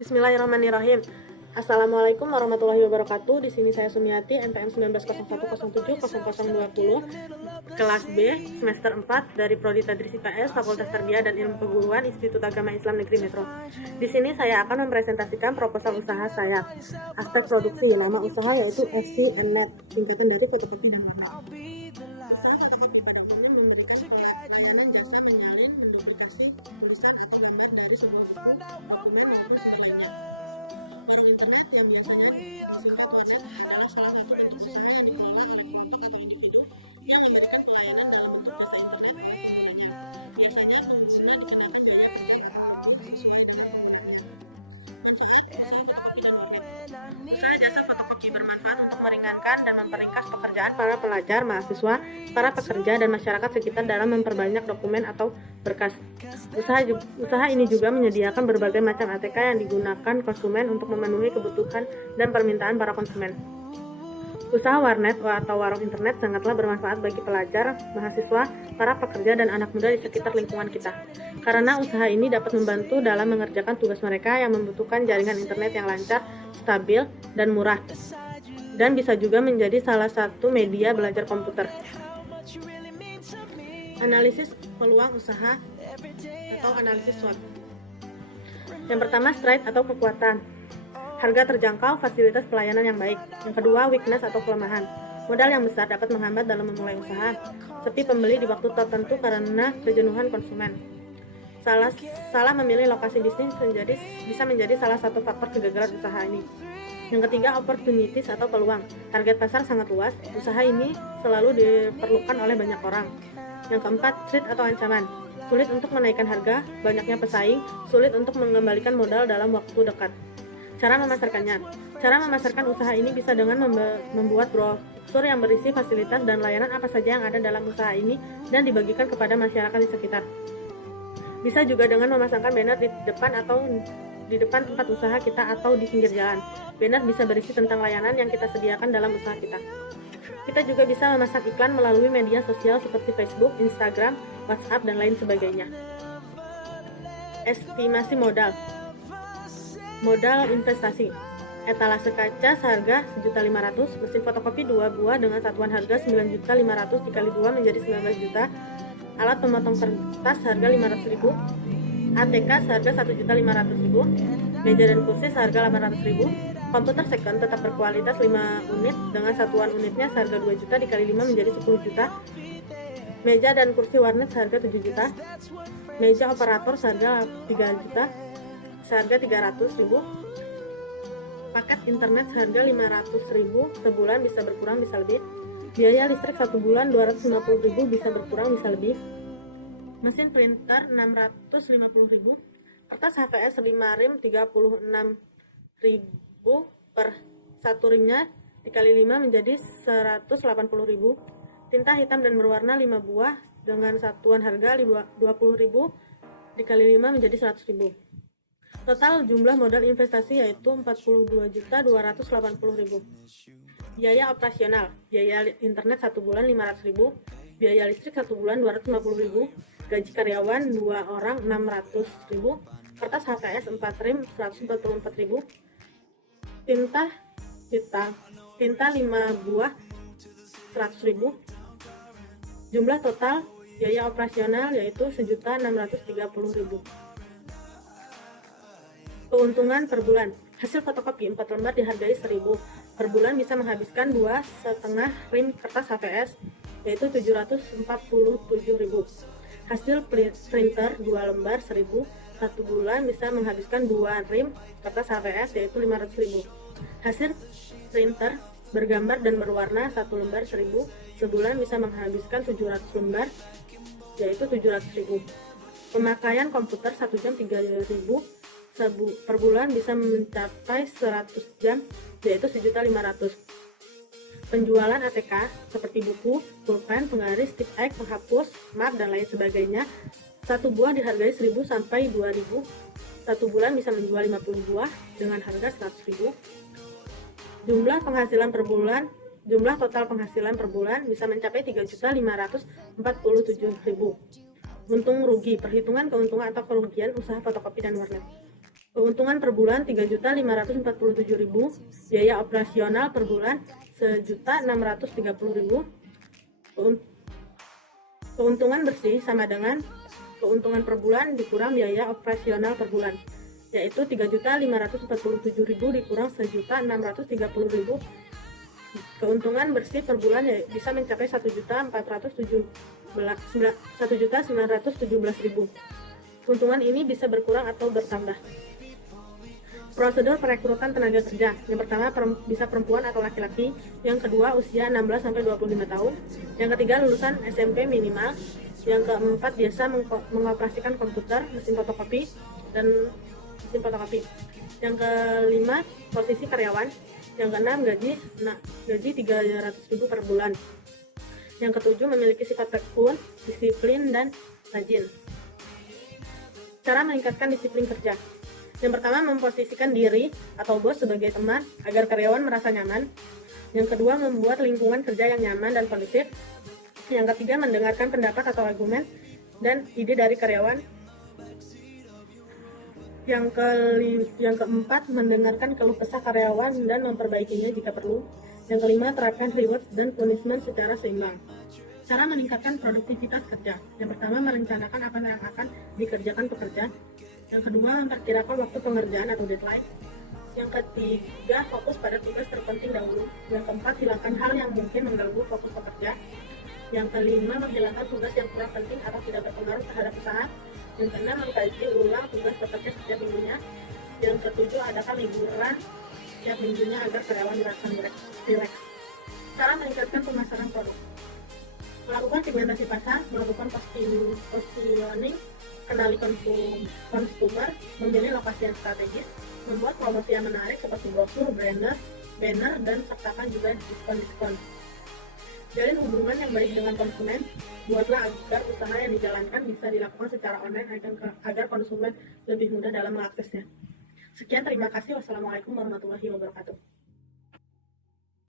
Bismillahirrahmanirrahim. Assalamualaikum warahmatullahi wabarakatuh. Di sini saya Sumiati, NPM 1901070020, kelas B, semester 4 dari Prodi Tadris IPS, Fakultas Tarbiyah dan Ilmu Keguruan, Institut Agama Islam Negeri Metro. Di sini saya akan mempresentasikan proposal usaha saya. Aspek produksi, nama usaha yaitu SC Net, singkatan dari fotokopi dan gambar. Usaha fotokopi pada umumnya memberikan pelayanan jasa menyalin, menduplikasi tulisan atau gambar dari sebuah buku baru internet yang biasanya disingkat WhatsApp adalah salah satu bentuk usaha yang dikelola oleh kelompok atau individu yang memberikan pelayanan untuk jasa internet. Biasanya pengguna dikenal usaha jasa fotokopi bermanfaat untuk meringankan dan memperingkas pekerjaan para pelajar, mahasiswa, para pekerja, dan masyarakat sekitar dalam memperbanyak dokumen atau berkas. Usaha ini juga menyediakan berbagai macam ATK yang digunakan konsumen untuk memenuhi kebutuhan dan permintaan para konsumen. Usaha warnet atau warung internet sangatlah bermanfaat bagi pelajar, mahasiswa, para pekerja, dan anak muda di sekitar lingkungan kita. Karena usaha ini dapat membantu dalam mengerjakan tugas mereka yang membutuhkan jaringan internet yang lancar, stabil, dan murah. Dan bisa juga menjadi salah satu media belajar komputer. Analisis peluang usaha atau analisis SWOT. Yang pertama, strength atau kekuatan. Harga terjangkau, fasilitas pelayanan yang baik. Yang kedua, weakness atau kelemahan. Modal yang besar dapat menghambat dalam memulai usaha, seperti pembeli di waktu tertentu karena kejenuhan konsumen. Salah memilih lokasi bisnis bisa menjadi salah satu faktor kegagalan usaha ini. Yang ketiga, opportunities atau peluang. Target pasar sangat luas, usaha ini selalu diperlukan oleh banyak orang. Yang keempat, threat atau ancaman. Sulit untuk menaikkan harga, banyaknya pesaing, sulit untuk mengembalikan modal dalam waktu dekat. Cara memasarkannya. Cara memasarkan usaha ini bisa dengan membuat brosur yang berisi fasilitas dan layanan apa saja yang ada dalam usaha ini dan dibagikan kepada masyarakat di sekitar. Bisa juga dengan memasangkan banner di depan tempat usaha kita atau di pinggir jalan. Banner bisa berisi tentang layanan yang kita sediakan dalam usaha kita. Kita juga bisa memasang iklan melalui media sosial seperti Facebook, Instagram, WhatsApp, dan lain sebagainya. Estimasi modal. Modal investasi. Etalase kaca seharga 1.500.000, mesin fotokopi 2 buah dengan satuan harga 9.500.000 dikali 2 menjadi 19 juta. Alat pemotong kertas harga 500.000. ATK seharga 1.500.000. Meja dan kursi seharga 800.000. Komputer second tetap berkualitas 5 unit dengan satuan unitnya seharga 2 juta dikali 5 menjadi 10 juta. Meja dan kursi warnet seharga 7 juta. Meja operator seharga 3 juta. Seharga 300.000. Paket internet seharga 500.000, sebulan bisa berkurang bisa lebih. Biaya listrik 1 bulan 250.000, bisa berkurang bisa lebih. Mesin printer 650.000. Kertas HVS 5 rim 36.000 per satu rimnya dikali 5 menjadi 180.000. Tinta hitam dan berwarna 5 buah dengan satuan harga 20.000 dikali 5 menjadi 100.000. Total jumlah modal investasi yaitu 42.280.000. Biaya operasional, biaya internet 1 bulan 500.000, biaya listrik 1 bulan 250.000, gaji karyawan 2 orang 600.000, kertas HVS 4 rim 144.000, tinta 5 buah 100.000. Jumlah total biaya operasional yaitu 1.630.000. Keuntungan per bulan. Hasil fotokopi 4 lembar dihargai 1.000. Per bulan bisa menghabiskan 2,5 rim kertas HVS yaitu 747.000. Hasil printer 2 lembar 1.000. Satu bulan bisa menghabiskan 2 rim kertas HVS yaitu 500.000. Hasil printer bergambar dan berwarna 1 lembar 1.000. Sebulan bisa menghabiskan 700 lembar yaitu 700.000. Pemakaian komputer 1 jam 3.000. Per bulan bisa mencapai 100 jam yaitu 1.500.000. Penjualan ATK seperti buku, pulpen, penggaris, tip X, penghapus, map, dan lain sebagainya. 1 buah dihargai 1.000 sampai 2.000. 1 bulan bisa menjual 50 buah dengan harga 100.000. Jumlah total penghasilan per bulan bisa mencapai 3.547.000. Untung rugi, perhitungan keuntungan atau kerugian usaha fotokopi dan warnet. Keuntungan per bulan 3.547.000, biaya operasional per bulan 1.630.000. Keuntungan bersih sama dengan keuntungan per bulan dikurang biaya operasional per bulan, yaitu 3.547.000 dikurang 1.630.000. Keuntungan bersih per bulan bisa mencapai 1.917.000. Keuntungan ini bisa berkurang atau bertambah. Prosedur perekrutan tenaga kerja. Yang pertama, bisa perempuan atau laki-laki. Yang kedua, usia 16-25 tahun. Yang ketiga, lulusan SMP minimal. Yang keempat, biasa mengoperasikan komputer, mesin fotokopi, dan mesin fotokopi. Yang kelima, posisi karyawan. Yang keenam, gaji 300.000 per bulan. Yang ketujuh, memiliki sifat tekun, disiplin, dan rajin. Cara meningkatkan disiplin kerja. Yang pertama, memposisikan diri atau bos sebagai teman agar karyawan merasa nyaman. Yang kedua, membuat lingkungan kerja yang nyaman dan kondusif. Yang ketiga, mendengarkan pendapat atau argumen dan ide dari karyawan. Yang keempat, mendengarkan keluh kesah karyawan dan memperbaikinya jika perlu. Yang kelima, terapkan reward dan punishment secara seimbang. Cara meningkatkan produktivitas kerja. Yang pertama, merencanakan apa yang akan dikerjakan pekerja. Yang kedua, memperkirakan waktu pengerjaan atau deadline. Yang ketiga, fokus pada tugas terpenting dahulu. Yang keempat, hilangkan hal yang mungkin mengganggu fokus pekerja. Yang kelima, menghilangkan tugas yang kurang penting atau tidak berpengaruh terhadap usaha. Yang keenam, mengkaji ulang tugas pekerja setiap minggunya. Yang ketujuh, adakan liburan setiap minggunya agar karyawan merasa rileks. Cara meningkatkan pemasaran produk. Melakukan segmentasi pasar, melakukan positioning, kenali konsumer, memilih lokasi yang strategis, membuat promosi yang menarik seperti brosur, banner, dan sertakan juga diskon-diskon. Jalin hubungan yang baik dengan konsumen, buatlah agar usaha yang dijalankan bisa dilakukan secara online agar konsumen lebih mudah dalam mengaksesnya. Sekian, terima kasih. Wassalamualaikum warahmatullahi wabarakatuh.